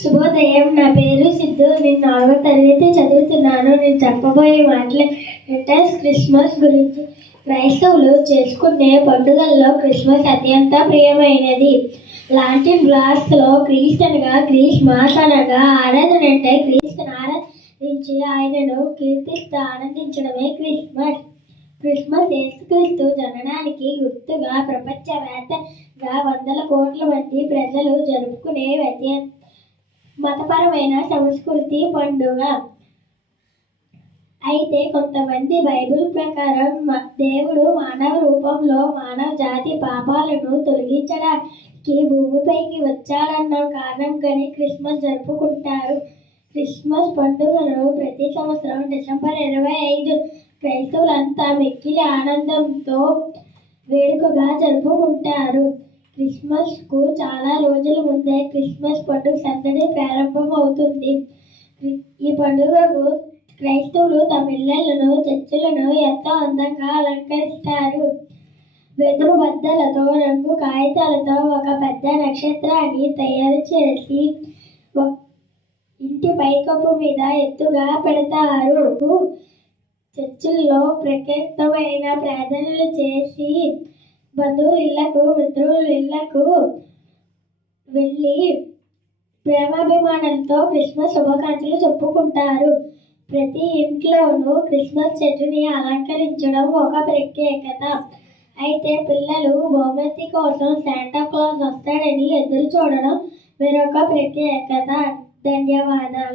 శుభోదయం. నా పేరు సిద్ధు. నేను 4వ తరగతి చదువుతున్నాను. నేను చెప్పబోయే మాటలు క్రిస్మస్ గురించి. క్రైస్తవులు చేసుకునే పండుగల్లో క్రిస్మస్ అత్యంత ప్రియమైనది. లాటిన్ గ్లాస్లో క్రీస్తనగా క్రిస్మస్ అనగా ఆరాధన అంటే క్రీస్తుని ఆరాధించి ఆయనను కీర్తిస్తూ ఆనందించడమే క్రిస్మస్. క్రిస్మస్ యేసుక్రీస్తు జననానికి గుర్తుగా ప్రపంచవ్యాప్తంగా వందల కోట్ల మంది ప్రజలు జరుపుకునే మతపరమైన సంస్కృతి పండుగ. అయితే కొంతమంది బైబిల్ ప్రకారం దేవుడు మానవ రూపంలో మానవ జాతి పాపాలను తొలగించడానికి భూమిపైకి వచ్చాడన్న కారణంగానే క్రిస్మస్ జరుపుకుంటారు. క్రిస్మస్ పండుగను ప్రతి సంవత్సరం డిసెంబర్ 25 క్రైస్తవులంతా మిక్కిలి ఆనందంతో వేడుకగా జరుపుకుంటారు. క్రిస్మస్కు చాలా రోజుల ముందే క్రిస్మస్ పండుగ సందడి ప్రారంభమవుతుంది. ఈ పండుగకు క్రైస్తవులు తమ ఇళ్లను, చర్చిలను ఎంతో అందంగా అలంకరిస్తారు. వెదురు బద్దలతో, రంగు కాగితాలతో ఒక పెద్ద నక్షత్రాన్ని తయారు చేసి ఇంటి పైకప్పు మీద ఎత్తుగా పెడతారు. చర్చిల్లో ప్రత్యేకమైన ప్రార్థనలు చేసి బంధువుల ఇళ్లకు, మిత్రుల ఇళ్లకు వెళ్ళి ప్రేమాభిమానంతో క్రిస్మస్ శుభాకాంక్షలు చెప్పుకుంటారు. ప్రతి ఇంట్లోనూ క్రిస్మస్ చెట్టుని అలంకరించడం ఒక ప్రత్యేకత. అయితే పిల్లలు బహుమతి కోసం శాంటాక్లాస్ వస్తాడని ఎదురు చూడడం మరొక ప్రత్యేకత. ధన్యవాదాలు.